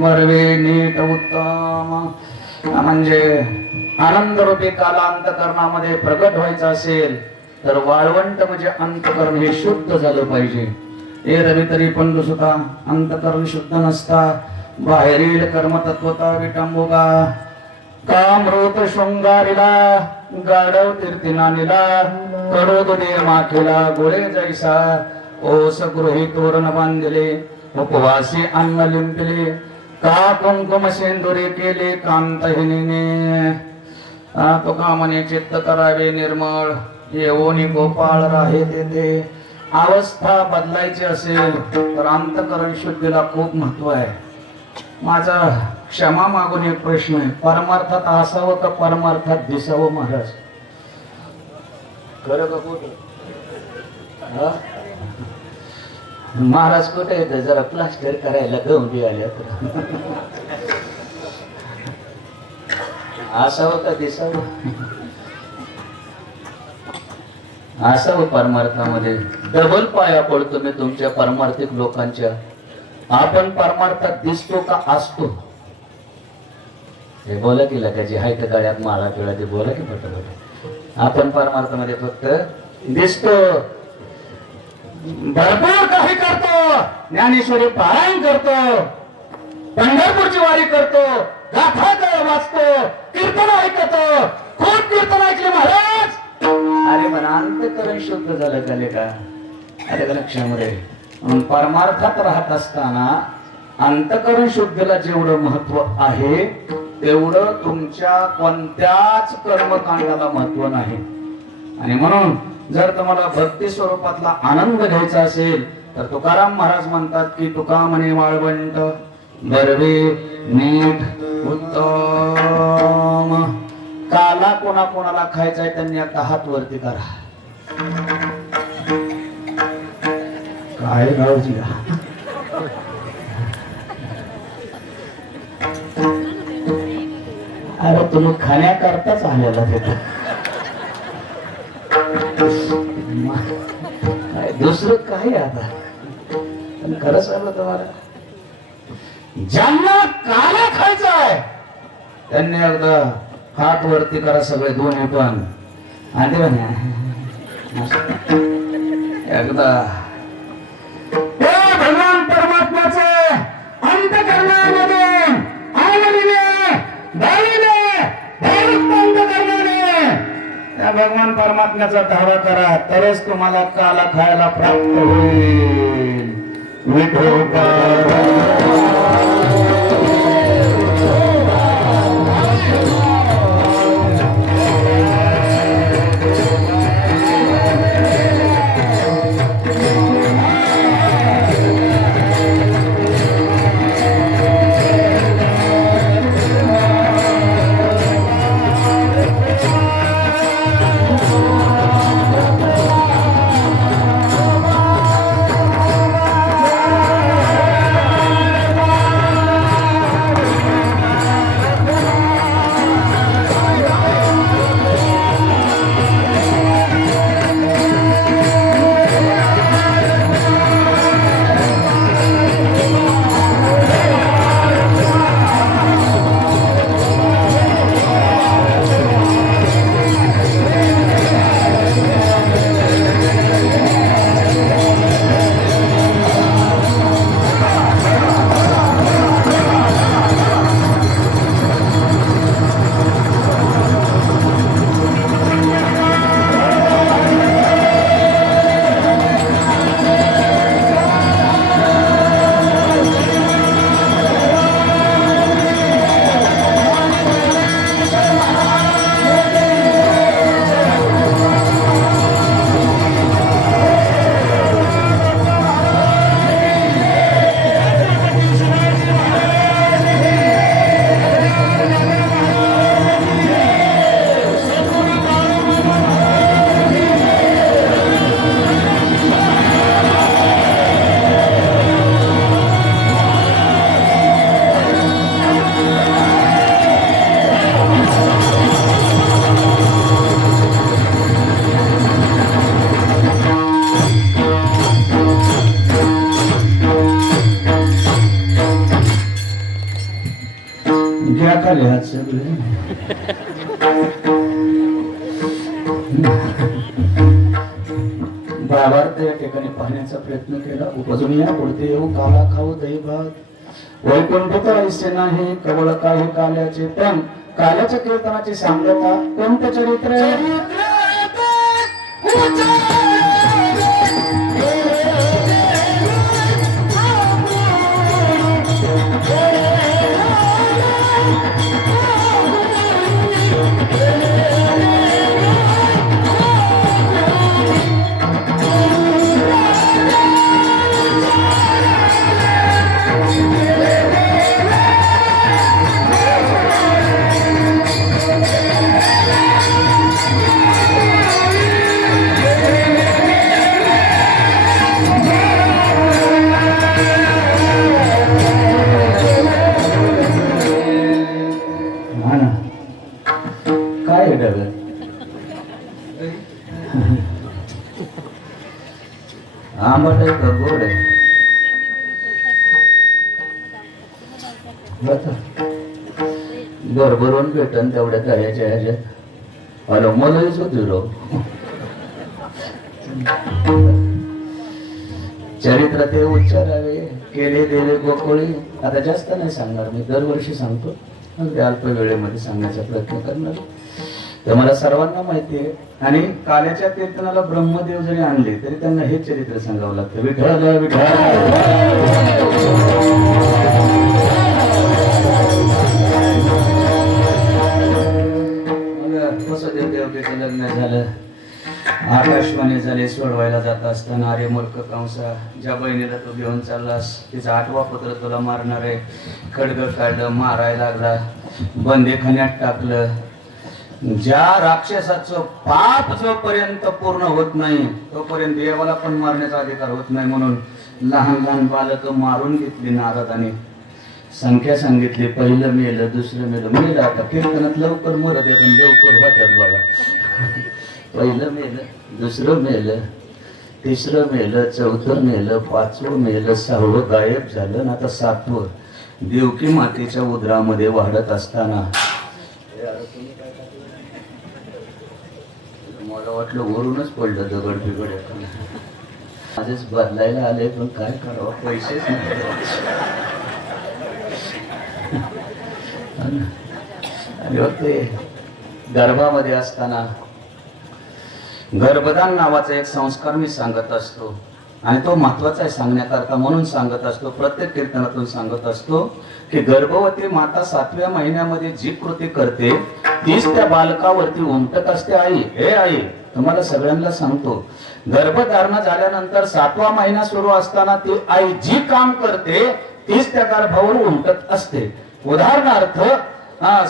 मरवे नीट उत्तम म्हणजे आनंद रूपी काला अंतकरणामध्ये प्रगट व्हायचं असेल तर वाळवंट म्हणजे अंतकरण हे शुद्ध झालं पाहिजे. हे रवी तरी पण सुद्धा अंतकरण शुद्ध नसता बाहेरील कर्मतत्वता विटंबुका कामृत शृंगारीला गाढव तीर्थीनानीला कडोद दे माखेला गोळे जैसा ओस गृही तोरण बांधले उपवासी अन्न लिंपले का कुंकुम सेंदुरे केले कांतहिनीने तुका म्हणे चित्त करावे निर्मळ येवोनी गोपाळ राहे तेथे. अवस्था बदलायची असेल तर अंतकरण शुद्धीला खूप महत्व आहे. माझा क्षमा मागून एक प्रश्न आहे, परमार्थात असावं का परमार्थात दिसावं महाराज? खरं का कुठं महाराज कुठे येतं? जरा प्लास्टर करायला गवंडी आल्या तर असावं का दिसावं? असावं परमार्थामध्ये. डबल पाया पडतो मी तुमच्या परमार्थिक लोकांच्या. आपण परमार्थात दिसतो का असतो? हे बोला की लगाची हाय तर गळ्यात माळा पिळा ते बोला की पटपट. आपण परमार्थामध्ये फक्त दिसतो, भरपूर काही करतो, ज्ञानेश्वरी पारायण करतो, पंढरपूरची वारी करतो, गाथा वाचतो, कीर्तन ऐकतो, खूप कीर्तन ऐकले महाराज. अरे पण अंतकरण शुद्ध झालं का का? अरे लक्षामध्ये परमार्थात राहत असताना अंतकरण शुद्धीला जेवढं महत्व आहे तेवढं तुमच्या कोणत्याच कर्मकांडाला महत्व नाही. आणि म्हणून जर तुम्हाला भक्ती स्वरूपातला आनंद घ्यायचा असेल तर तुकाराम महाराज म्हणतात की तुका म्हणे वाळवंट बरवे नीट उत्तम. काला कोणाला खायचा आहे त्यांनी आता हात वरती करा. काय गावची अरे तुम्ही खाण्याकरताच आलेला तिथं, दुसरं काय आता? खरं सांगलं तुम्हाला, ज्यांना काला खायचा आहे त्यांनी एकदा हात वरती करा सगळे दोन्ही पण. आणि एकदा भगवान परमात्म्याचे अंतकरणामध्ये त्या भगवान परमात्म्याचा धावा करा तरच तुम्हाला काला खायला प्राप्त होईल. विठोबा घ्या का लिहात सगळे भावार्थ या ठिकाणी पाहण्याचा प्रयत्न केला. उपजून या पुढते येऊ काला खाऊ दही भात वैकुंठ ऐसे नाही कवळ काही काल्याचे. पण काल्याच्या कीर्तनाची सांगता कोणतं चरित्र काय डबल आंबट आहे का गोड आहे भरभरून भेटन तेवढ्या दह्याच्या ह्याच्यात अरे मलाच होती राव. चरित्र ते उच्चारावे केले देवे गोकुळी. आता जास्त नाही सांगणार मी, दरवर्षी सांगतो, अगदी अल्प वेळेमध्ये सांगण्याचा प्रयत्न करणार. ते मला सर्वांना माहिती आहे. आणि काल्याच्या कीर्तनाला ब्रह्मदेव जरी आणले तरी त्यांना हे चरित्र सांगावं लागतं. विठ्ठल विठ्ठल वसुदेव देवकीचं लग्न झालं. आकाशवाणी झाले. सोडवायला जात असताना अरे मूर्ख कंसा, ज्या बहिणीला तू घेऊन चाललास तिचं 8वा पुत्र तुला मारणार आहे. खडग काढलं, मारायला लागला, बंदीखान्यात टाकलं. ज्या राक्षसाचं पाप जोपर्यंत पूर्ण होत नाही तोपर्यंत देवाला पण मारण्याचा अधिकार होत नाही. म्हणून लहान लहान बालक मारून घेतली नारदाने. संख्या सांगितली, पहिलं मेलं, दुसरं मेलं. आता कीर्तनात लवकर मरत येत लवकर होत्यात बघा. पहिलं मेलं, दुसरं मेलं, तिसरं मेलं, चौथं मेलं, 5वं मेलं, 6वं गायब झालं. आता 7वं देवकी मातेच्या उदरामध्ये वाढत असताना मला वाटलं वरूनच पडलं दगड बिगड. माझेच बदलायला आले, पण काय करावं, पैसेच नाही. आणि ते गर्भामध्ये असताना गर्भदान नावाचा एक संस्कार मी सांगत असतो आणि तो महत्वाचा आहे सांगण्याकरता, म्हणून सांगत असतो. प्रत्येक कीर्तनातून सांगत असतो की गर्भवती माता 7व्या महिन्यामध्ये जी कृती करते तीच त्या बालकावरती उमटत असते. आई, हे आई, तुम्हाला सगळ्यांना सांगतो, गर्भधारणा झाल्यानंतर 7वा महिना सुरू असताना ती आई जी काम करते तीच त्या गर्भावर उमटत असते. उदाहरणार्थ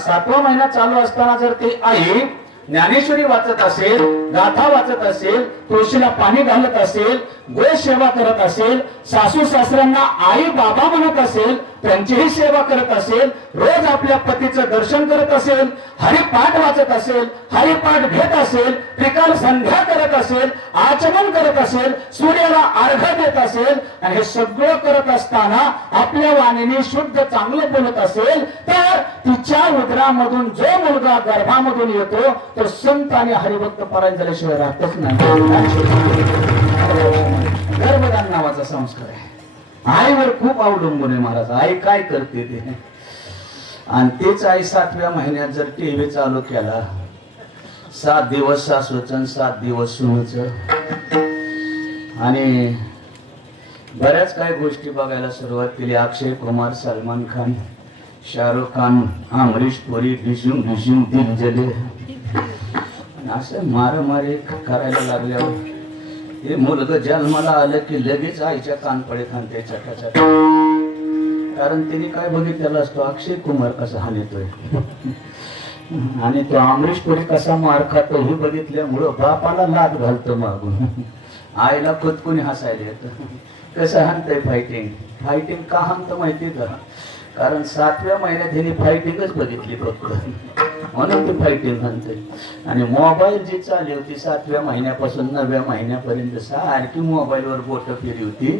7वा महिना चालू असताना जर ती आई ज्ञानेश्वरी वाचत असेल, गाथा वाचत असेल, तुळशीला पाणी घालत असेल, गो सेवा करत असेल, सासू सासऱ्यांना आई बाबा म्हणत असेल, त्यांचीही सेवा करत असेल, रोज आपल्या पतीचं दर्शन करत असेल, हरिपाठ वाचत असेल, हरिपाठ घेत असेल, त्रिकाल संध्या करत असेल, आचमन करत असेल, सूर्याला अर्घ्य देत असेल, आणि हे सगळं करत असताना आपल्या वाणीने शुद्ध चांगलं बोलत असेल, तर तिच्या उदरामधून जो मुलगा गर्भामधून येतो तो संत आणि हरिभक्त परायण झाल्याशिवाय राहतच नाही. गर्भदान नावाचा संस्कार आहे. आईवर खूप अवलंबून आहे महाराज. आई काय करते ते, आणि तेच आई 7व्या महिन्यात जर टीव्ही चालू केला, 7 दिवस सासूचं 7 दिवस सुनचं, आणि बऱ्याच काही गोष्टी बघायला सुरुवात केली. अक्षय कुमार, सलमान खान, शाहरुख खान, अमरीश पुरी, ढिशूम ढिशूम दिलजले, असं मारामारी करायला लागल्यावर हे मुलगा जन्माला आलं की लगेच आईच्या कानपडे खांते चटाचट. कारण तिने काय बघितलेलं असतो, अक्षय कुमार कसा हानेतोय आणि तो अमरीश पुरी कसा मार खातो हे बघितल्यामुळं बापाला लाद घालतो मागून. आईला खुदकुनी हसायला येतं. कसं हाणतंय फायटिंग. फायटिंग का हाणतं माहिती का? कारण 7व्या महिन्यात हिने फायटिंगच बघितली फक्त, म्हणून ती फायटिंग हाणते. आणि मोबाईल जी चालली होती 7व्या महिन्यापासून 9व्या महिन्यापर्यंत सारखी मोबाईलवर बोट फिरी होती.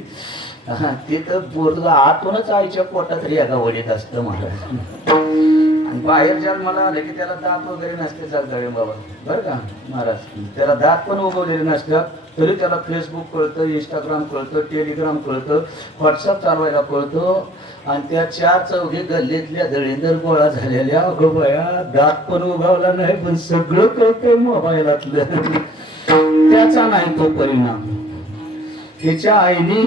तिथं बोट आतूनच आईच्या पोटात रेगा वडीत असतं महाराज. बाहेर जन्माला आले की त्याला दात वगैरे नसते जगदाळे बाबा, बरं का महाराज. त्याला दात पण उगवलेले नसतात, तरी त्याला फेसबुक कळतं, इंस्टाग्राम कळतं, टेलिग्राम कळतं, व्हॉट्सअप चालवायला कळतं. आणि त्या 4 चौघी गल्लीतल्या दळींदर गोळा झालेल्या अगं बया, दात पण उगवला नाही पण सगळं कळतंय मोबाईलातलं. त्याचा नाही तो परिणाम. तिच्या आईने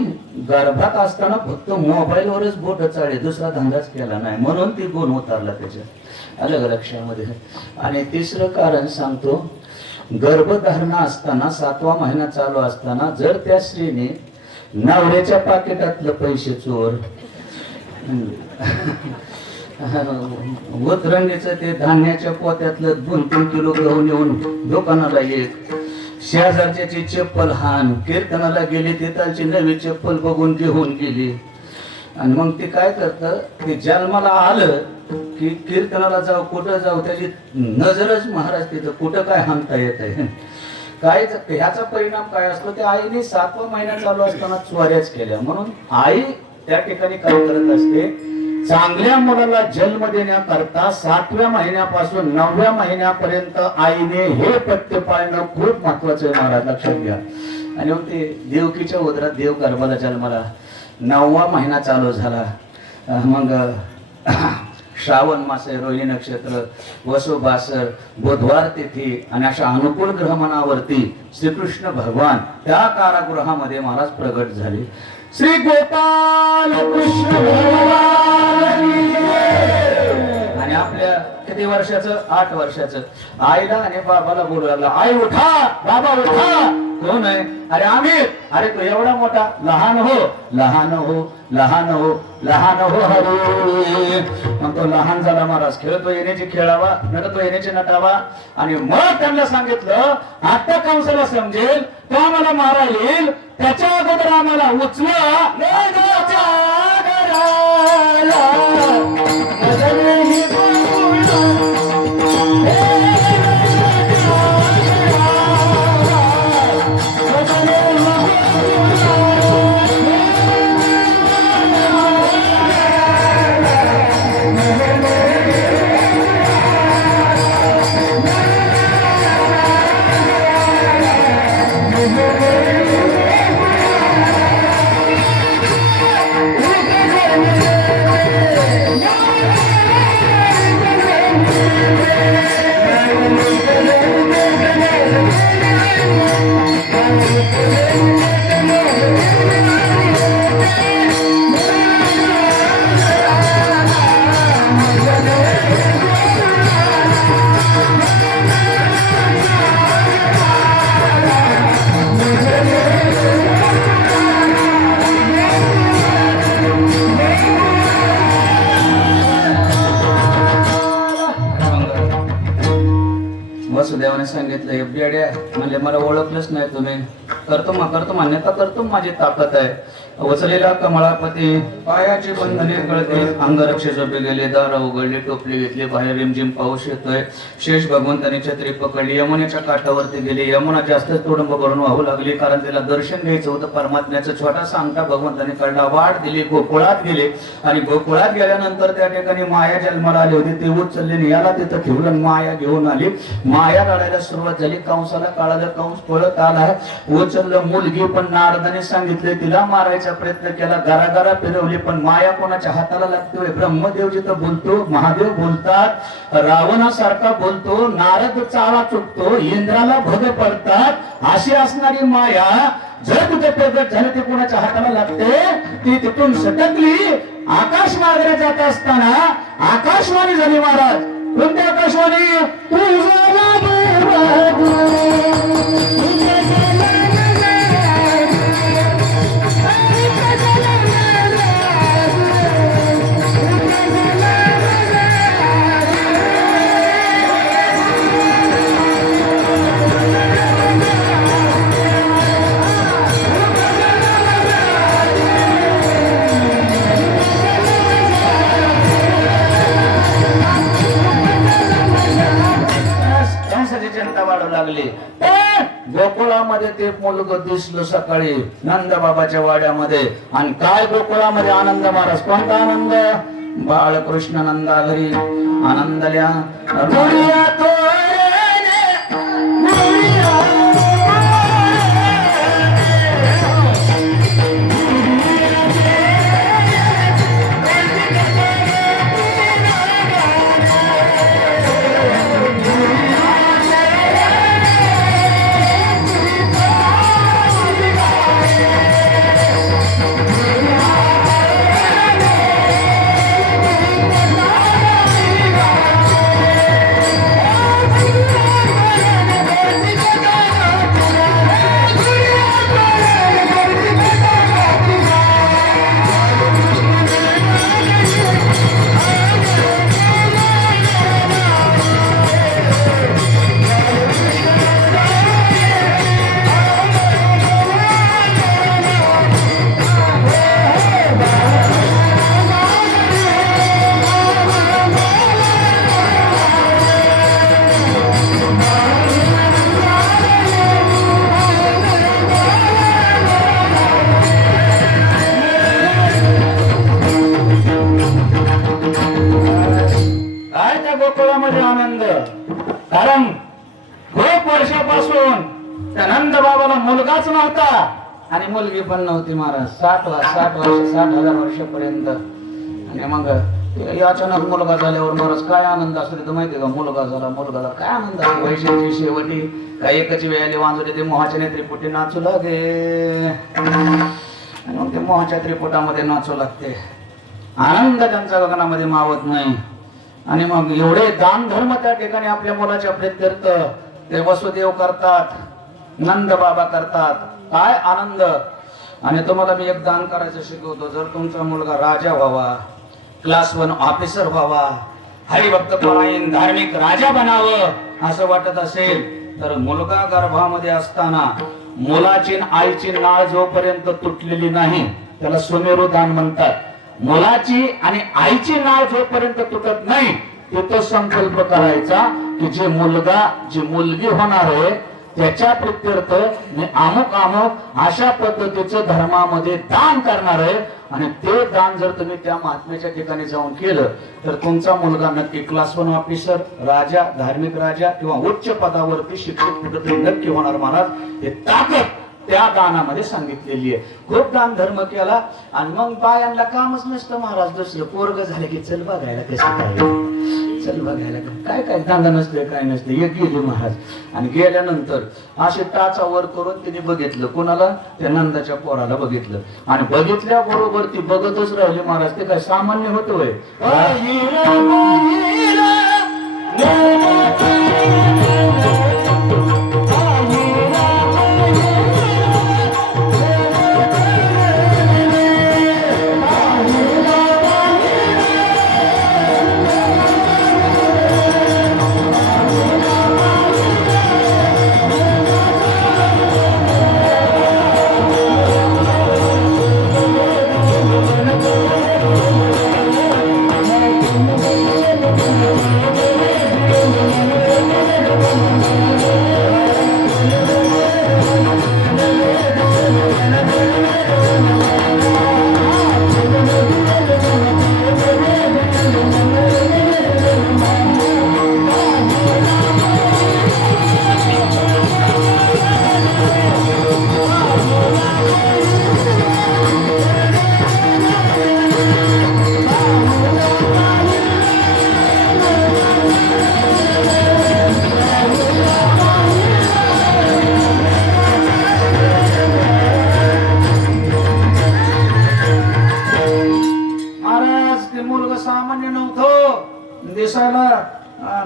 गर्भात असताना फक्त मोबाईलवरच बोट चाळले, दुसरा धंदाच केला नाही, म्हणून ती गुण उतरला त्याच्या. अलग लक्षामध्ये. आणि तिसरं कारण सांगतो, गर्भधारणा असताना 7वा महिना चालू असताना जर त्या स्त्रीने नवऱ्याच्या पाकिटातलं पैसे चोर, उतरणीचं ते धान्याच्या पोत्यातलं 2-3 किलो गहू नेऊन दुकानाला एक, शेजारच्याची चप्पल हान, कीर्तनाला गेली तिथलची नवी चप्पल बघून घेऊन गेली. आणि मग ते काय करतं, ते जन्माला आलं की कीर्तनाला जाऊ कुठं जाऊ त्याची नजरच महाराज तिथं कुठं काय हाणता येत आहे. काय ह्याचा परिणाम काय असतो, त्या आईने 7वा महिना चालू असताना चोऱ्याच केल्या. म्हणून आई त्या ठिकाणी काय करत असते, चांगल्या मुलाला जन्म देण्याकरता 7व्या महिन्यापासून 9व्या महिन्यापर्यंत आईने हे पथ्य पाळणं खूप महत्वाचं आहे महाराज, लक्षात घ्या. आणि मग ते देवकीच्या उदरात देव गर्भाला जन्माला, 9वा महिना चालू झाला. मग श्रावण मास, रोहिणी नक्षत्र, वसुबासर, बुधवार तिथी आणि अशा अनुकूल ग्रहमानावरती श्रीकृष्ण भगवान त्या कारागृहामध्ये महाराज प्रगट झाले. श्री गोपाल कृष्ण भगवान. आणि आपल्या किती वर्षाचं, 8 वर्षाचं, आईला आणि बाबाला बोलू लागला, आई उठा, बाबा उठा. कोण आहे? अरे आमिर. अरे तो एवढा मोठा, लहान हो लहान हो लहान हो लहान हो हरे. मग तो लहान झाला महाराज, खेळतो येण्याची खेळावा, नटतो येण्याची नटावा. आणि मग त्यांना सांगितलं, आता कंसाला समजेल तो आम्हाला मारा येईल, त्याच्या अगोदर आम्हाला उचला. वसुदेवाने सांगितलं, बेड्या म्हणजे मला ओळखलंच नाही तुम्ही, करतो मान्यता करतो, माझी ताकद आहे. वचलेला कमळापती, पायाची बंधने कळते, अंगरक्षे झोपे गेले, दार उघडले, टोपली घेतली, बाहेर रिमझिम पाऊस येतोय. शेष भगवंतानी छत्री पकडली, यमुनेच्या काठावरती गेली. यमुना जास्त तुडंब भरून वाहू लागली, कारण तिला दर्शन घ्यायचं होतं परमात्म्याचं. छोटासा अंगठा भगवंताने काढला, वाट दिली, गोकुळात गेले. आणि गोकुळात गेल्यानंतर त्या ठिकाणी माया जन्माला आली होती, ती उचलली, याला तिथं ठेवलं, माया घेऊन आली. माया रडायला सुरुवात झाली, कंसाला कळालं, कंस पळत आला, उचललं. मुलगी पण नारदाने सांगितले, तिला मारायचा प्रयत्न केला, घराघरा फिरवली, पण माया कोणाच्या हाताला लागतोय. ब्रह्मदेव जिथं बोलतो, महादेव बोलतात, रावणासारखा बोलतो, नारद चाळा चुकतो, इंद्राला भग पडतात. अशी असणारी माया जर कुठे प्रगट झाली, ती कोणाच्या हाताला लागते, ती तिथून सटकली. आकाश मार्गाने जात असताना आकाशवाणी झाली महाराज. कोणती आकाशवाणी? गोकुळामध्ये ते मुलगा दिसलं सकाळी नंद बाबाच्या वाड्यामध्ये. आणि काय गोकुळामध्ये आनंद महाराज, कोणता आनंद? बाळकृष्ण नंदाघरी आनंदल्या डोळ्या तोरणे, डोळ्या गोकुळामध्ये आनंद. कारण खूप वर्षापासून त्या नंद बाबाला मुलगाच नव्हता आणि मुलगी पण नव्हती महाराज. 60,000 वर्षापर्यंत. आणि मग अचानक मुलगा झाल्यावर महाराज काय आनंद असतो तिथं माहितीये का? मुलगा झाला काय आनंद असतो. वैशिष्ट्य शेवटी काय एकच वेळेला वाजवले ते मोहाच्या त्रिपुटी नाचू लागे आणि मग ते मोहाच्या त्रिपुटामध्ये नाचू लागते. आनंद त्यांचा गगनामध्ये मावत नाही. आणि मग एवढे दान धर्म त्या ठिकाणी आपल्या मुलाच्या प्रित्यर्थ ते वसुदेव करतात, नंद बाबा करतात. काय आनंद. आणि तुम्हाला मी एक दान करायचं शिकवतो. जर तुमचा मुलगा राजा व्हावा, क्लास 1 ऑफिसर व्हावा, हरिभक्त परायण धार्मिक राजा बनावं असं वाटत असेल तर मुलगा गर्भामध्ये असताना मुलाची आईची नाळ जोपर्यंत तुटलेली नाही त्याला सुमेरू दान म्हणतात. मुलाची आणि आईची नाळ जोपर्यंत तुटत नाही तिथं संकल्प करायचा की जे मुलगा जी मुलगी होणार आहे त्याच्या प्रित्यर्थ मी अमुक अशा पद्धतीचं धर्मामध्ये दान करणार आहे. आणि ते दान जर तुम्ही त्या महात्म्याच्या ठिकाणी जाऊन केलं तर तुमचा मुलगा नक्की क्लास 1 ऑफिसर, राजा, धार्मिक राजा किंवा उच्च पदावरती शिक्षक कुठेतरी नक्की होणार महाराज. हे ताकद त्या दानामध्ये सांगितलेली आहे. खूप दान धर्म केला आणि मग बायांना कामच नसतं महाराज. दुसरं पोरग झालं की चल बघायला कसं काय, चल बघायला काय काय दांदा नसते काय नसते. एक गेली महाराज आणि गेल्यानंतर असे टाचा वर करून तिने बघितलं. कोणाला? त्या नंदाच्या पोराला बघितलं. आणि बघितल्या बरोबर ती बघतच राहिली महाराज. ते काय सामान्य होतोय?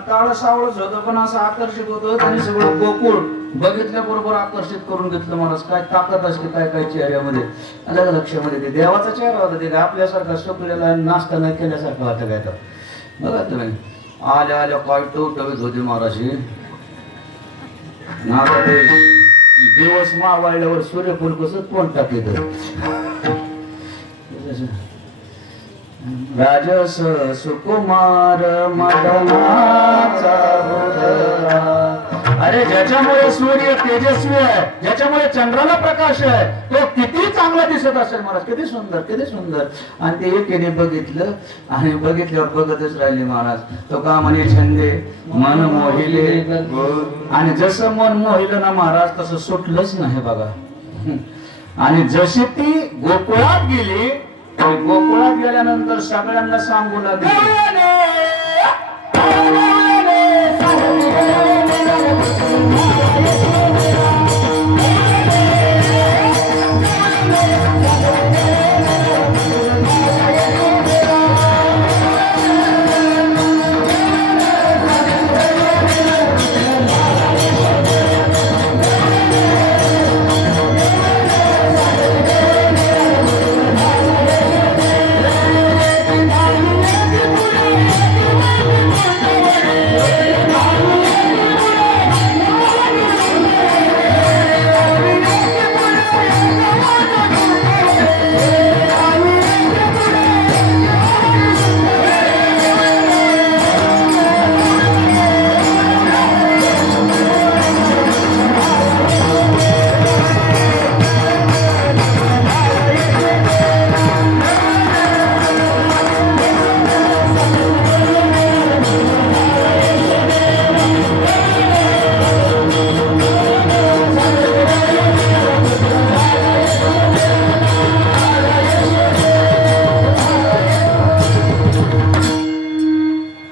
काळ सावळच होतं पण असं आकर्षित होतं. त्यांनी सगळं गोकुळ बघितल्या बरोबर आकर्षित करून घेतलं महाराज. काय ताकद असते काय काय चेहऱ्यामध्ये, अलग लक्षामध्ये. ते देवाचा चेहरा होता. ते आपल्यासारखा सुकलेला नाश्ता नाही केल्यासारखं वाटत काय तर. बघा तुम्ही आल्या आल्या काय टवटवीत होते महाराज. दिवस मावळल्यावर सूर्यफूल कसं तोंड टाकले. राजस सुकुमार मदनाचा उदरा. अरे ज्याच्यामुळे सूर्य तेजस्वी आहे, ज्याच्यामुळे चंद्राला प्रकाश आहे, तो कितीच चांगला दिसत असेल महाराज, किती सुंदर किती सुंदर. आणि ते एकेने बघितलं आणि बघितल्यावर बघतच राहिले महाराज. तो का म्हणे छंदे मन मोहिले, आणि जसं मन मोहिलं ना महाराज तसं सुटलंच नाही बघा. आणि जशी ती गोकुळात गेली, गोकुळात गेल्यानंतर सगळ्यांना सांगू लागली,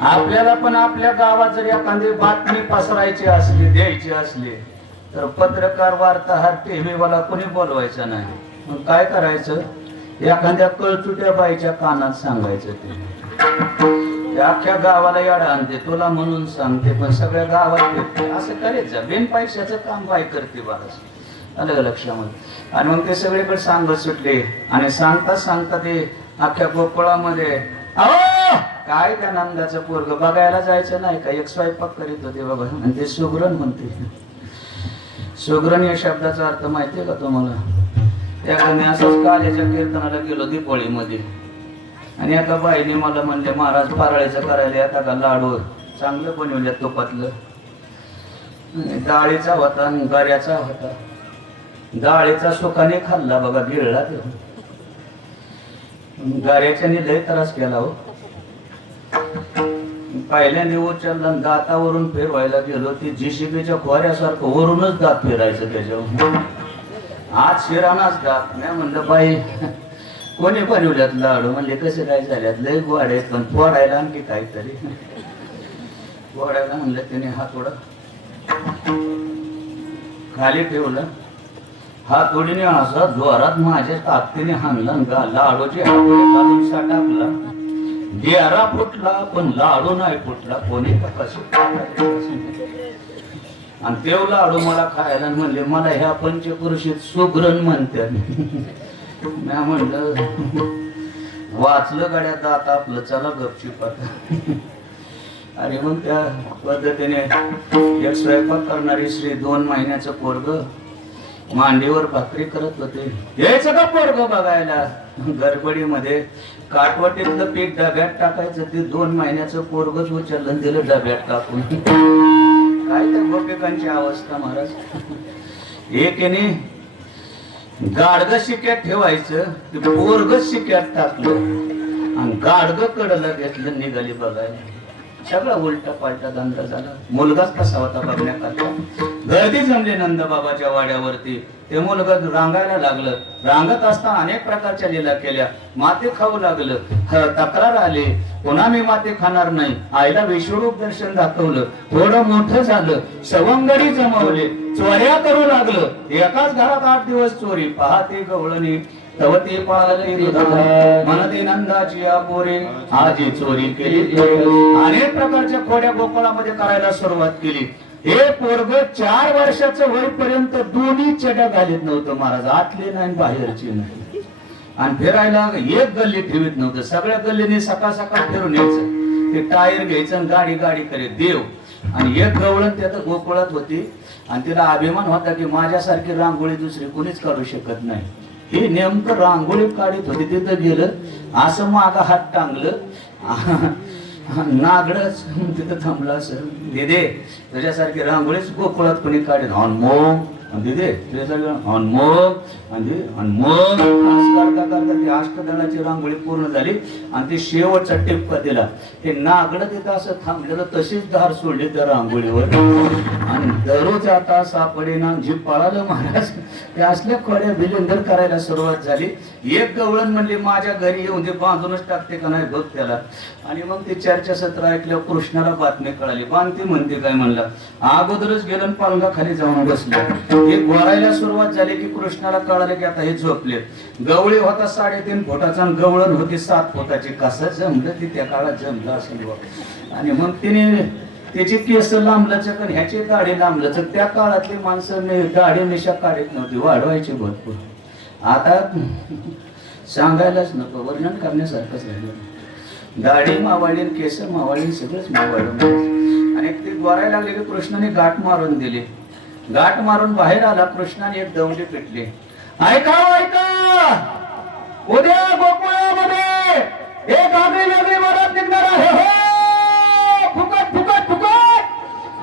आपल्याला पण आपल्या गावात जर एखादी बातमी पसरायची असली, द्यायची असली, तर पत्रकार, वार्ताहर, टीव्ही वाला कोणी बोलवायचा नाही. मग काय करायचं, एखाद्या कळचुट्या बाईच्या कानात सांगायचं. ते अख्ख्या गावाला याडा आणते, तुला म्हणून सांगते, पण सगळ्या गावात फिरते. असं करायचं, बिन पैशाचं काम बाई करते बाळास. आलं का लक्षामध्ये. आणि मग ते सगळीकडे सांगत सुटले. आणि सांगता सांगता ते अख्ख्या गोकुळामध्ये, अहो काय त्या नंदाचं पोरग बघायला जायचं नाही का, एक स्वयंपाक करीत होते बाबा. आणि ते सुगरण म्हणते. सुगरण या शब्दाचा अर्थ माहितीये का तुम्हाला. त्याला मी असंच काल्याच्या कीर्तनाला गेलो दीपोळीमध्ये, आणि एका बाईने मला म्हणले, महाराज फराळीचं करायला येता का, लाडू चांगलं बनवले तुपातलं. डाळीचा होता आणि गऱ्याचा होता. डाळीचा सुखाने खाल्ला बघा, गिळला ते. गाऱ्याच्याने लय त्रास केला हो. पहिल्यांदा उचलला, दातावरून फिरवायला गेलो, ती जीसीबीच्या खोऱ्यासारखं वरूनच दात फिरायचं त्याच्यावर. आज शिरानाच दात. नाही म्हणलं बाई कोणी बनवल्यात लाडू. म्हणले कसे काय झाल्यात, लय गोड आहेत, पण फोडायला आणखी काहीतरी. फोडायला म्हणलं त्याने हातोडा खाली ठेवला, हातोडीने असा जोरात माझ्या ताकदीने हाणला. लाडूची हातोडी घालून टाकला. डेरा फुटला पण लाडू नाही फुटला. कोणी आणि तेव लाडू मला खायला म्हणले, मला ह्या पंचपुरुषीत सुगरण म्हणते. मी म्हणलं वाचलं गड्या दात आपलं, चला गपचूप आता. आणि मग त्या पद्धतीने एक स्वयंपाक करणारी स्त्री 2 महिन्याचं पोरग मांडीवर भाकरी करत होते. यायचं का पोरग बघायला. गडबडीमध्ये काटवटीतलं पीठ डब्यात टाकायचं, ते 2 महिन्याचं पोरगच उचललं दिलं डब्यात टाकून. काय त्या गोपिकांची अवस्था महाराज. एकेने गाडग शिक्यात ठेवायचं, ते पोरग शिक्यात टाकलं आणि गाडग कडला घेतलं, निघाली बघायला. सगळा उलटा पालटा धंदा झाला. मुलगाच कसा होता बघण्याकरता. गर्दी जमली नंदबाबाच्या वाड्यावरती. ते मुलगा रांगायला लागलं. रांगत असताना अनेक प्रकारच्या लीला केल्या. माते खाऊ लागलं. तक्रार आली, पुन्हा मी माते खाणार नाही. आईला विश्वरूप दर्शन दाखवलं. थोडं मोठं झालं, सवंगडी जमवले, चोऱ्या करू लागलं. एकाच घरात 8 दिवस चोरी. पहाते गवळणी तवती पाळले मनते नंदाची पोरे, आजी चोरी केली. अनेक प्रकारच्या खोड्या गोकुळामध्ये करायला सुरुवात केली. हे पोरग 4 वर्षाचं होईपर्यंत दोन्ही चड्या घालीत नव्हतं महाराज, आतली नाही बाहेरची नाही. आणि फिरायला एक गल्ली ठेवीत नव्हतं. सगळ्या गल्लीने सकाळ सकाळ फिरून यायचं. ते टायर घ्यायचं, गाडी गाडी करीत देव. आणि एक गवळण त्यात गोकुळात होती. आणि तिला अभिमान होता की माझ्यासारखी रांगोळी दुसरी कोणीच काढू शकत नाही. हे नेमकं रांगोळी काढीत होती. तिथं गेलं, असं मागा हात टांगलं, नागडच तिथं थांबलं. असं दिदे तुझ्यासारखी रांगोळीच गोकुळात कोणी काढेल. मग आणि ते ते सगळं आणि मग असं करता ती अष्टदळाची रांगोळी पूर्ण झाली आणि ते शेवटचा टिपका दिला. ते नागडं तिथं असं थांबलेलं, तशीच धार सोडली त्या रांगोळीवर आणि दररोज आता सापडेना जी पळालं महाराज. ते असल्या खोड्या बिलिंदर करायला सुरुवात झाली. एक गवळण म्हणली माझ्या घरी येऊन ते बांधूनच टाकते का नाही बघ त्याला. आणि मग ते चर्चासत्र ऐकल्यावर कृष्णाला बातमी कळाली. बांधते म्हणते काय म्हणला, अगोदरच गेलं पालंगा खाली जाऊन बसलं. हे गोरायला सुरुवात झाली की कृष्णाला कळालं की आता हे झोपले. गवळी होता 3.5 फुटाचा आणि गवळण होती 7 फुटाची. कसं जमलं ती त्या काळात जमलं असेल. आणि मग तिने त्याची केस लांबलचक आणि ह्याची दाढी लांबलचक. त्या काळातली माणसं दाढी मिशा काढत नव्हती, वाढवायची भरपूर. आता सांगायलाच नको, वर्णन करण्यासारखंच झालं. दाढी मावाळी, केस मावाळी, सगळंच मावाळून. आणि ती द्वारायला लागली की कृष्णाने गाठ मारून दिली. गाठ मारून बाहेर आला. कृष्णाने एक दवली पेटली. ऐका उद्या गोकुळामध्ये एक आगळी वेगळी वरात निघणार आहे. फुकट फुकट फुकट.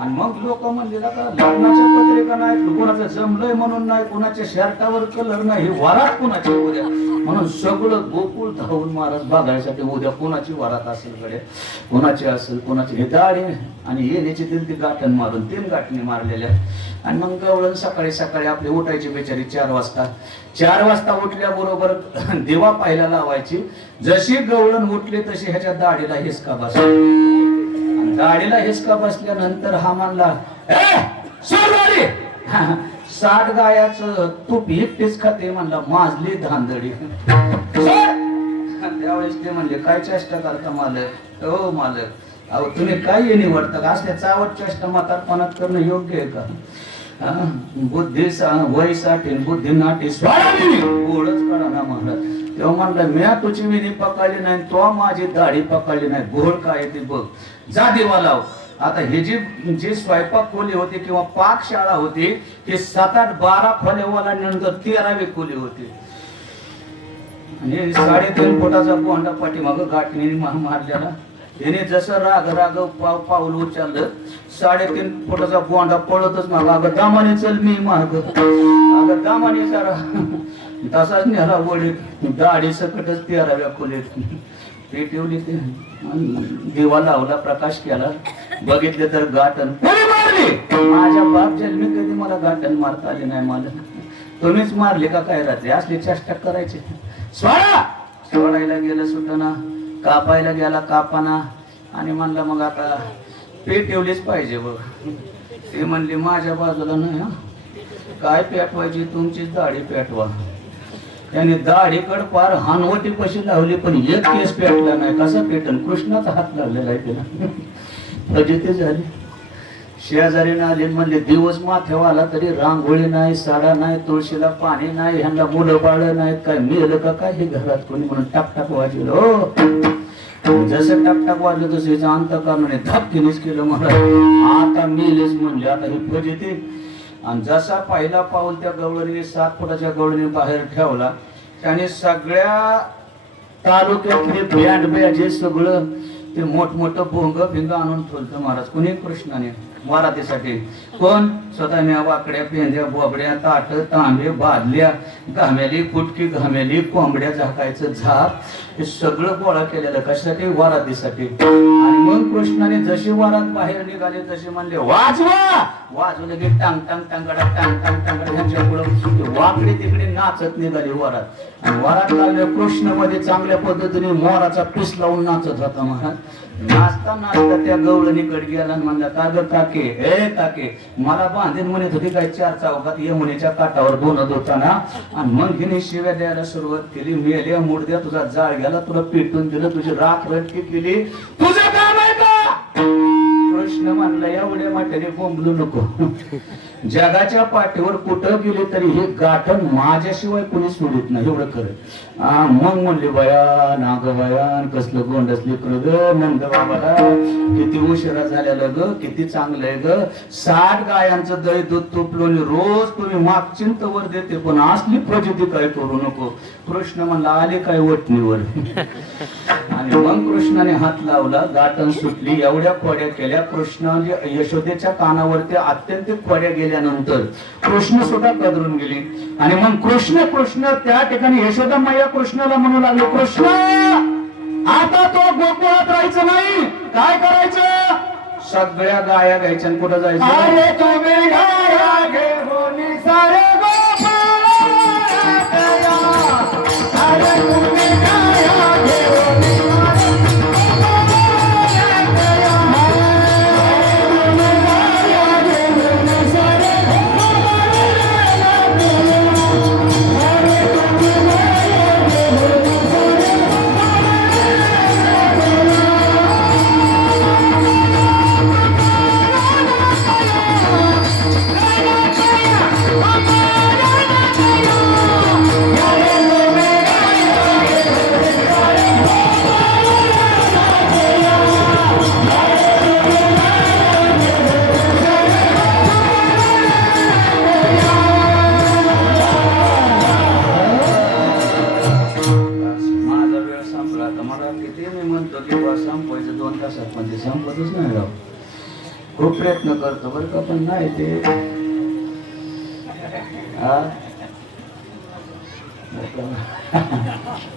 आणि मग लोक म्हणले का लग्नाच्या पत्रिका नाही, कोणाचं जमलंय म्हणून नाही, कोणाच्या शर्टावर कलर नाही, वरात कोणाची उद्या म्हणून सगळं गोकुळ धावून महाराज बघायसाठी उद्या कोणाची वरात असेल कडे, कोणाची असेल कोणाची. हे दाढी आणि येण्याची ती गाठण मारून 3 गाठणी मारलेल्या. आणि मग गवळण सकाळी सकाळी आपली उठायची बेचारी 4 वाजता. 4 वाजता उठल्याबरोबर दिवा पाहायला लावायची. जशी गवळण उठली तशी ह्याच्या दाढीला हिसका बसला. दाढीला हिसका बसल्यानंतर हा म्हणला 60 गायाचं तूप एकटीच खाते म्हणला, माझली धांदडी. त्यावेळेस ते म्हणले काय चेष्टा करता मालक. हो मालक, अहो तुम्ही काय निवडता का, असल्या चावट चेष्टा म्हातारपणात करणं योग्य आहे का. बुद्धी वयसाठी बुद्धी नाटी ओळच करा ना महाराज. तेव्हा म्हणलं म्या तुझी विधी पकडली नाही, तो माझी दाढी पकडली नाही, घोळ काय ती बघ, जा दिवा लाव. आता हे जी स्वयंपाक खोली होती किंवा पाकशाळा होती ती 7-8 12 खोल्या नंतर 13वी खोली होती. आणि 3.5 फुटाचा बोंडा पाठीमाग गाठणी मारलेला. याने जसं राग पाऊल उचललं 3.5 फुटाचा बोंडा पळतच माग. अगं दामाने चल मी माग, अगं दामाने जरा. तसाच नेला वडील, दाढी सकटच 13व्या खोलीत पेटवली. ते दिवा लावला, प्रकाश केला, बघितले तर गाठण मारली. माझ्या बाप जन्मी कधी मला गाठण मारता आली नाही. मला तुम्हीच मारली का काय रात्री, असली चेष्टा करायची. सोडायला गेलं सुटना, कापायला गेला कापाना. आणि म्हणलं मग आता पेटवलीच पाहिजे बघ. ते म्हणले माझ्या बाजूला नाही, काय पेटवायची तुमचीच दाढी पेटवा. त्याने दाढीकड पार हानवटी पशी लावली पण एक केस पेटला नाही. कसा पेटन, कृष्णाचा हात लागलेला आहे त्याला. फजिती झाली. शेजारीने आले म्हणले दिवस माथ्यावर आला तरी रांगोळी नाही, साडा नाही, तुळशीला पाणी नाही, ह्यांना मुलं बाळ नाहीत, काय मिळलं का काय हे घरात कोणी म्हणून टाकटाक वाजवलं. हो जसं टाकटाक वाजलं तसं याचं अंतःकरणाने धपकीनेच केलं. मला आता मिळेलच म्हणले, आता ही फजिती. आणि जसा पहिला पाऊल त्या गवळणीने 7 फुटाच्या गवळणीने बाहेर ठेवला, त्याने सगळ्या तालुक्यातले बँड बाजे सगळं ते मोठमोठं भोंग भिंग आणून ठेवलं महाराज. कोणी कृष्णाने वरातीसाठी. कोण स्वतःने वाकड्या पेंद्या बोबड्या ताट तांबे बादल्या घामेली फुटकी घामेली कोंबड्या झाकायचं झाप हे सगळं गोळा केलेलं कशासाठी, वरातीसाठी. आणि मग कृष्णाने जशी वरात बाहेर निघाली तशी म्हणले वाजवा. वाजवलं की टांग टांग टांगडा टांग टांग टांगडा ह्यांच्या पुढं वाकडी तिकडे नाचत निघाली वरात. आणि वरात लागल्या कृष्णामध्ये चांगल्या पद्धतीने मोराचा पीस लावून नाचत होता महाराज. नाचता नाचता त्या गवळणीकडे गेला आणि म्हणला का ग काके, हे काके मला बांधीन म्हणत होती काय 4 चौकात यमुनेच्या काठावर धुणं धुताना. आणि मग तिने शिव्या द्यायला सुरुवात केली. मेल्या मुडद्या तुझा जाळ गेला, तुला पेटून दिलं, तुझी राख रटकी केली, तुझं काम आहे का. कृष्ण म्हणला एवढ्या माठ्याने बोंबलू नको. जगाच्या पाठीवर कुठं गेले तरी हे गाठण माझ्याशिवाय कोणी सोडित नाही, एवढं खरं. मग म्हणले बयान अगं बयान कसलं गोंडस लेकरं ग. म्हणलं बाबाला किती उशिरा झालेलं ग, किती चांगलंय ग. 60 गायांचं दही दूध तुपलोनी रोज तुम्ही मागचिंत वर देते, पण असली फजिती काय करू नको. कृष्ण म्हणला आले काय वटणीवर. आणि मग कृष्णाने हात लावला, गाठण सुटली, एवढ्या खोड्या केल्या. कृष्णाने यशोदेच्या कानावरती अत्यंतिक खोड्या गेल्यानंतर कृष्ण सुद्धा कदरून गेली. आणि मग कृष्ण कृष्ण त्या ठिकाणी यशोदा मैया कृष्णाला म्हणू लागली, कृष्ण आता तो गोकुळात राहायचं नाही, काय करायचं? सगळ्या गाया घ्यायच्या आणि कुठं जायचं? अरे तुम्ही गाया घेऊन सारे गोकुळात या. अरे तुम्ही गाया घेऊन संपतच नाही राव. खूप प्रयत्न करतो बरं का, पण नाही ते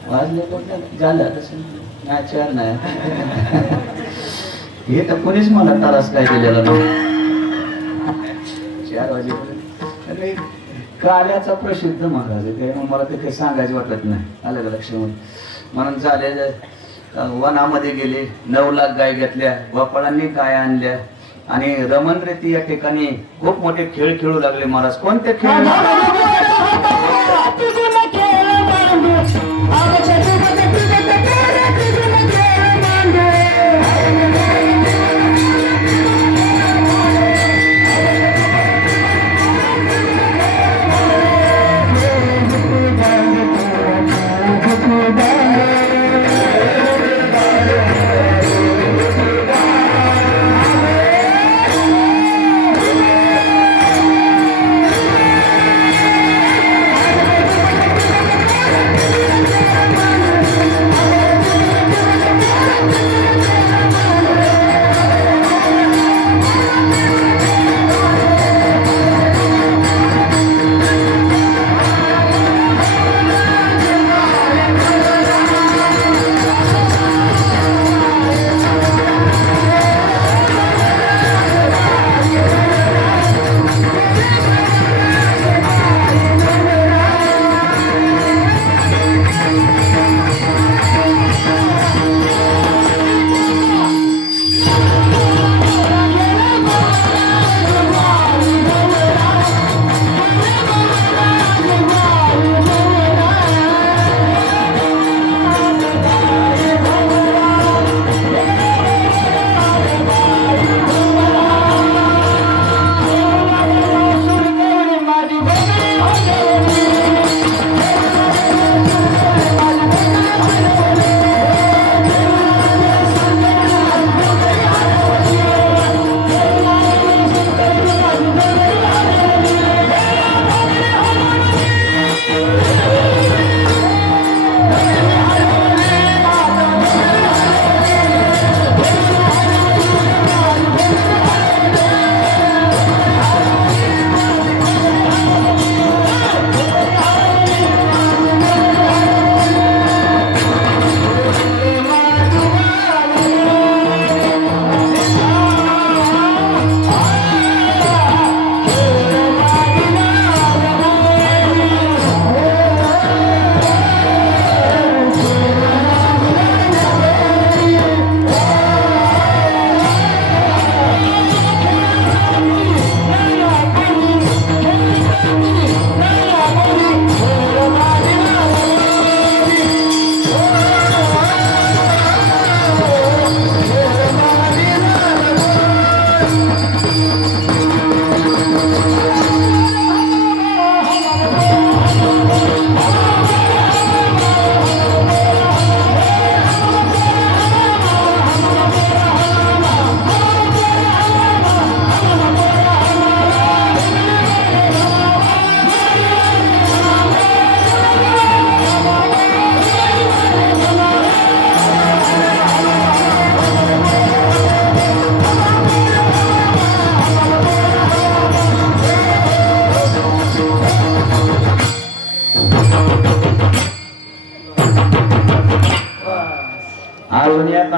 वाजले झालं तसं नाही, चार नाही. हे तर कोणीच मला त्रास काय दिलेला नाही. 4 वाजेपर्यंत काल्याचा प्रसिद्ध महाराज आहे, त्यामुळे मला ते काही सांगायचं वाटत नाही. आलं का लक्षामध्ये? म्हणून झाले वनामध्ये गेले, 9 लाख गाय घेतल्या, गोपाळांनी गाय आणल्या आणि रमण रेती या ठिकाणी खूप मोठे खेळ खेळू लागले महाराज. कोणते खेळ?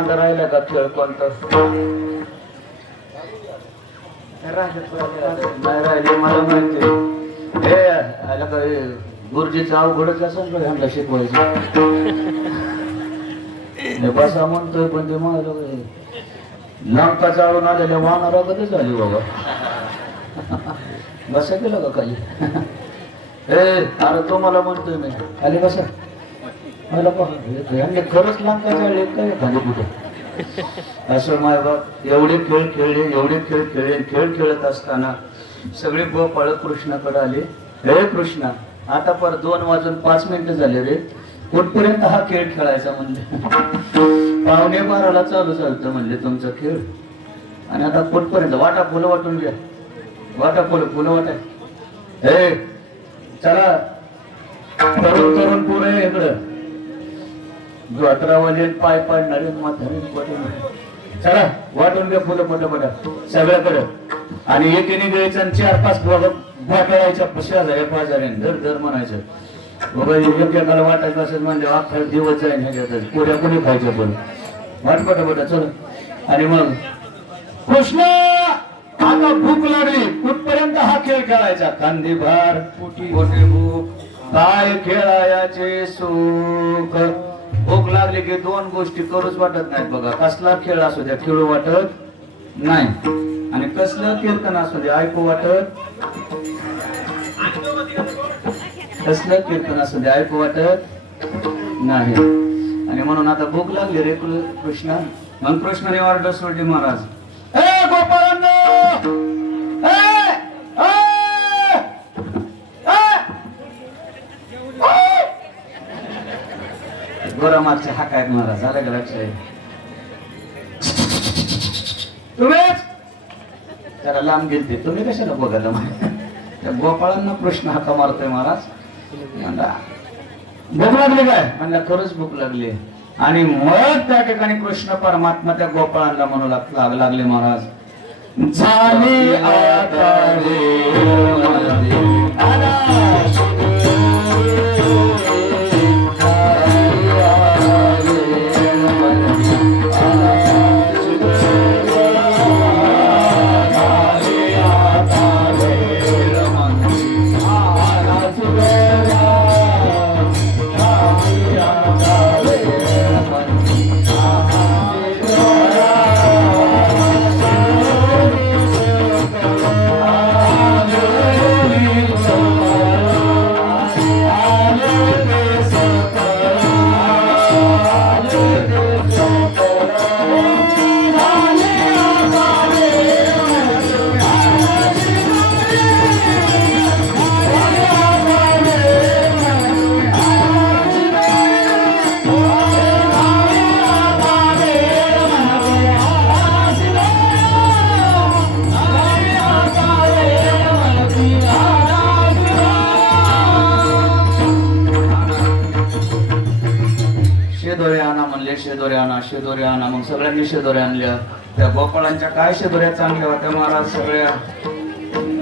एखादा राहिला का खेळ कोणता नाही राहिले मला माहिती हे आला का गुरुजीचं अवघडच असेल का ह्यांना शिकवायचं बसा म्हणतोय पण ते मला लंका चालून आलेल्या वाहनारागतच झाली बाबा बसा केलं का खाली अरे तो मला म्हणतोय मी खाली बसा मला ह्यांनी खरंच लंका चालले काय खाली कुठं असं माय बाप एवढे खेळ खेळले एवढे खेळ खेळले खेळ खेळत असताना सगळे गोपाळ कृष्णाकडे आले हे कृष्णा आता पर 2:05 झाले रे कुठपर्यंत हा खेळ खेळायचा म्हणले 11:15 चालू चालतं म्हणले तुमचा खेळ आणि आता कुठपर्यंत वाटा फुलं वाटून घ्या वाटा फुलं वाटा हे चला तरुण तरुण पुढे इकडं द्वात्रावाले पाय पाडणारे म्हातारे चला वाटून घ्या फुलं पटापटा सगळ्याकडे आणि एकीने द्यायचं 4-5 वाटायच्या 6,000-5,000 धर धर म्हणायचं बाबा एकेकाला वाटायचं असेल म्हणजे अख्खा दिवस जाईल ह्याच्यात पुऱ्या कोणी खायच्या पण वाट पटापटा चल आणि मग कृष्ण आता भूक लागली कुठपर्यंत हा खेळ खेळायचा कांदी भार पोटी भूक काय खेळायचे सुख भूक लागली की 2 गोष्टी करूच वाटत नाहीत बघा कसला खेळ असू द्या खेळू वाटत नाही आणि कसलं कीर्तन असू द्या ऐकू वाटत कसलं कीर्तन असू द्या ऐकू वाटत नाही आणि म्हणून आता भूक लागली रे कृष्णा मग कृष्णाने ऑर्डर सोडली महाराज ए गोपाळांनो गोरा मागच्या हा काय महाराज झालं का लक्ष तुम्हीच त्याला लांब गेलते तुम्ही कशाला बघायला त्या गोपाळांना प्रश्न हाका मारतोय महाराज भूक लागली काय म्हणला खरंच भूक लागली आणि मग त्या ठिकाणी कृष्ण परमात्मा त्या गोपाळांना म्हणू लागले महाराज झाले आता शेदोऱ्या आणा मग सगळ्यांनी शेदोऱ्या आणल्या त्या गोपाळांच्या काय शेदोऱ्या चांगल्या होत्या महाराज सगळ्या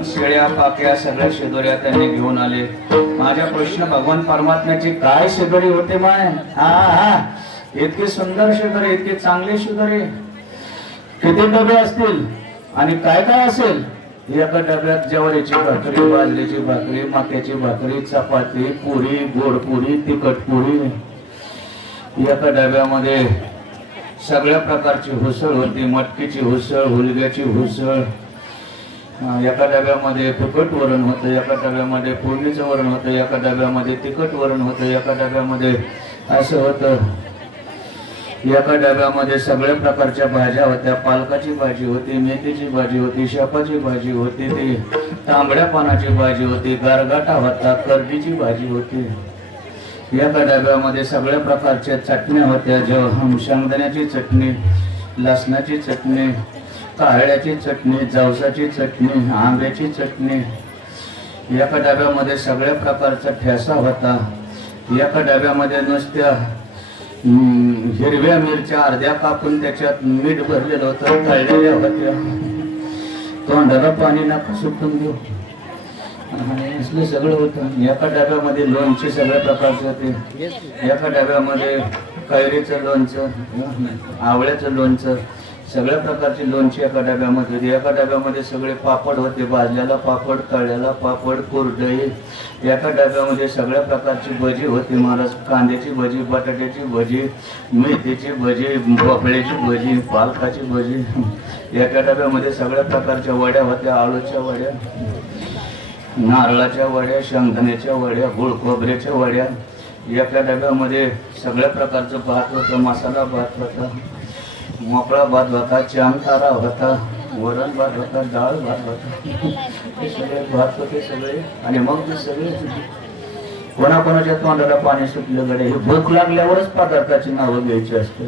शेळ्या पाक्या सगळ्या शेदोऱ्या त्यांनी घेऊन आले माझ्या कृष्ण भगवान परमात्म्याची काय शेदोरी होते माय हा इतकी सुंदर शेदोरी इतकी चांगली शेदोरी किती डबे असतील आणि काय काय असेल एका डब्यात ज्वारीची भाकरी बाजरीची भाकरी मक्याची भाकरी चपाती पुरी गोड पुरी तिखट पुरी एका डब्यामध्ये सगळ्या प्रकारची हुसळ होती मटकीची हुसळ हुलग्याची हुसळ एका डब्यामध्ये फुकट वरण होतं एका डब्यामध्ये फोडणीचं वरण होतं एका डब्यामध्ये तिखट वरण होतं एका डब्यामध्ये असं होतं एका डब्यामध्ये सगळ्या प्रकारच्या भाज्या होत्या पालकाची भाजी होती मेथीची भाजी होती शेपाची भाजी होती ती तांबड्या पानाची भाजी होती गारगाटा होता करडीची भाजी होती एका डब्यामध्ये सगळ्या प्रकारच्या चटण्या होत्या शेंगदाण्याची चटणी लसणाची चटणी कारळ्याची चटणी जवसाची चटणी आंब्याची चटणी एका डब्यामध्ये सगळ्या प्रकारचा ठेसा होता एका डब्यामध्ये नुसत्या हिरव्या मिरच्या अर्ध्या कापून त्याच्यात मीठ भरलेलं होतं तळलेल्या होत्या तोंडाला पाणी नका सुटून देऊ असलं सगळं होतं एका डब्यामध्ये लोणचे सगळ्या प्रकारचे होते एका डब्यामध्ये कैरीचं लोणचं, आवळ्याचं लोणचं, सगळ्या प्रकारची लोणची एका डब्यामध्ये होती. एका डब्यामध्ये सगळे पापड होते, भाजलेला पापड, तळलेला पापड, कुरडई. एका डब्यामध्ये सगळ्या प्रकारची भजी होती महाराज. कांद्याची भजी, बटाट्याची भजी, मेथीची भजी, भोपळ्याची भजी, पालकाची भजी. एका डब्यामध्ये सगळ्या प्रकारच्या वड्या होत्या, आळूच्या वड्या, नारळाच्या वड्या, शेंगदाण्याच्या वड्या, गुळ खोबऱ्याच्या वड्या. एका डब्यामध्ये सगळ्या प्रकारचं भात होतं, मसाला भात होता, मोकळा भात होता, चामतारा होता, वरण भात होता, डाळ भात होता. हे सगळे भात होते सगळे. आणि मग ते सगळे कोणाकोणाच्या तोंडाला पाणी सुटलं गडे. हे भूक लागल्यावरच पदार्थाची नावं घ्यायची असते.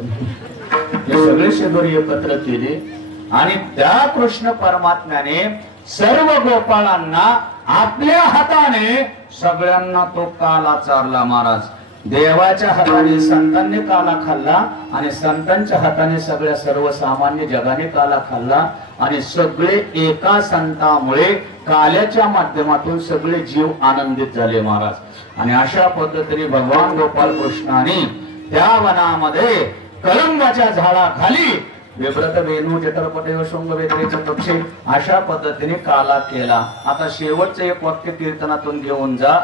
हे सगळे शेजारी एकत्र केले आणि त्या कृष्ण परमात्म्याने सर्व गोपाळांना आपल्या हाताने सगळ्यांना तो काला चारला महाराज. देवाच्या हाताने संतांनी काला खाल्ला आणि संतांच्या हाताने सगळ्या सर्वसामान्य जगाने काला खाल्ला. आणि सगळे एका संतामुळे काल्याच्या माध्यमातून सगळे जीव आनंदित झाले महाराज. आणि अशा पद्धतीने भगवान गोपाल कृष्णाने त्या वनामध्ये कलंबाच्या झाडाखाली विव्रत वेणू जठरपटे शृंग वेत्रेचे पक्षी अशा पद्धतीने काला केला. आता शेवटचं एक वाक्य कीर्तनातून घेऊन जा.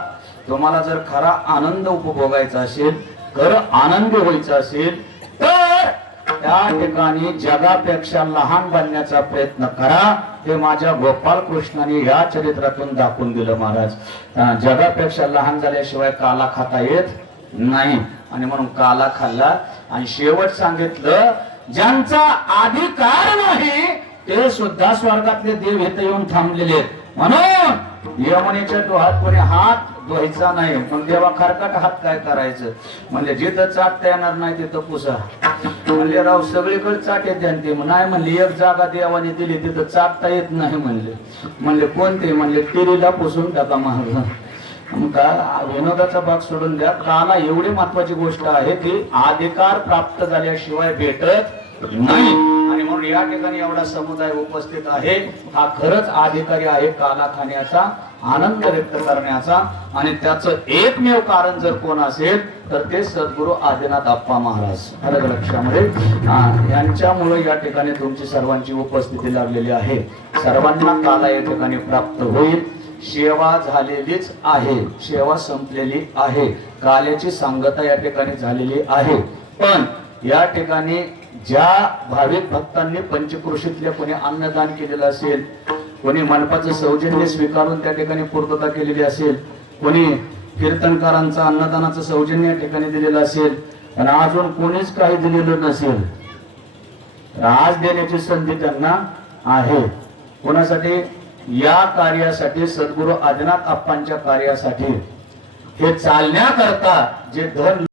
तुम्हाला जर खरा आनंद उपभोगायचा असेल, खरं आनंद व्हायचा असेल तर त्या ठिकाणी जगापेक्षा लहान बनण्याचा प्रयत्न करा. हे माझ्या गोपाल कृष्णाने या चरित्रातून दाखवून दिलं महाराज. जगापेक्षा लहान झाल्याशिवाय काला खाता येत नाही आणि म्हणून काला खाल्ला. आणि शेवट सांगितलं, ज्यांचा अधिकार नाही ते सुद्धा स्वर्गातले देव इथे येऊन थांबलेले आहेत. म्हणून यमुनेच्या डोहात कोणी हात धुवायचा नाही. मग देवा खरकट हात काय करायचं? म्हणजे जिथं चाटता येणार नाही तिथं पुसा. म्हणले राव सगळीकडे चाटे द्या. नाही म्हणले एक जागा देवाने दिली तिथं चाटता येत नाही म्हणले. म्हणले कोणते? म्हणले तिरीला पुसून टाका महाराज. विनोदाचा भाग सोडून द्या. काला एवढी महत्वाची गोष्ट आहे की अधिकार प्राप्त झाल्याशिवाय भेटत नाही. आणि म्हणून या ठिकाणी एवढा समुदाय उपस्थित आहे. हा खरंच अधिकारी आहे काला खाण्याचा, आनंद व्यक्त करण्याचा. आणि त्याचं एकमेव कारण जर कोण असेल तर ते सद्गुरू आदिनाथ अप्पा महाराज. अलग लक्षामध्ये यांच्यामुळे या ठिकाणी तुमची सर्वांची उपस्थिती लागलेली आहे. सर्वांना काला या ठिकाणी प्राप्त होईल. सेवा झालेलीच आहे, सेवा संपलेली आहे, काल्याची सांगता या ठिकाणी झालेली आहे. पण या ठिकाणी ज्या भाविक भक्तांनी पंचक्रोशीतल्या कोणी अन्नदान केलेलं असेल, कोणी मनपाचं सौजन्य स्वीकारून त्या ठिकाणी पूर्तता केलेली असेल, कोणी कीर्तनकारांचं अन्नदानाचं सौजन्य या ठिकाणी दिलेलं असेल आणि अजून कोणीच काही दिलेलं नसेल तर आज देण्याची संधी त्यांना आहे. कोणासाठी? या कार्यासाठी, सद्गुरू आदिनाथ अप्पांच्या कार्यासाठी. हे चालण्याकरता जे धन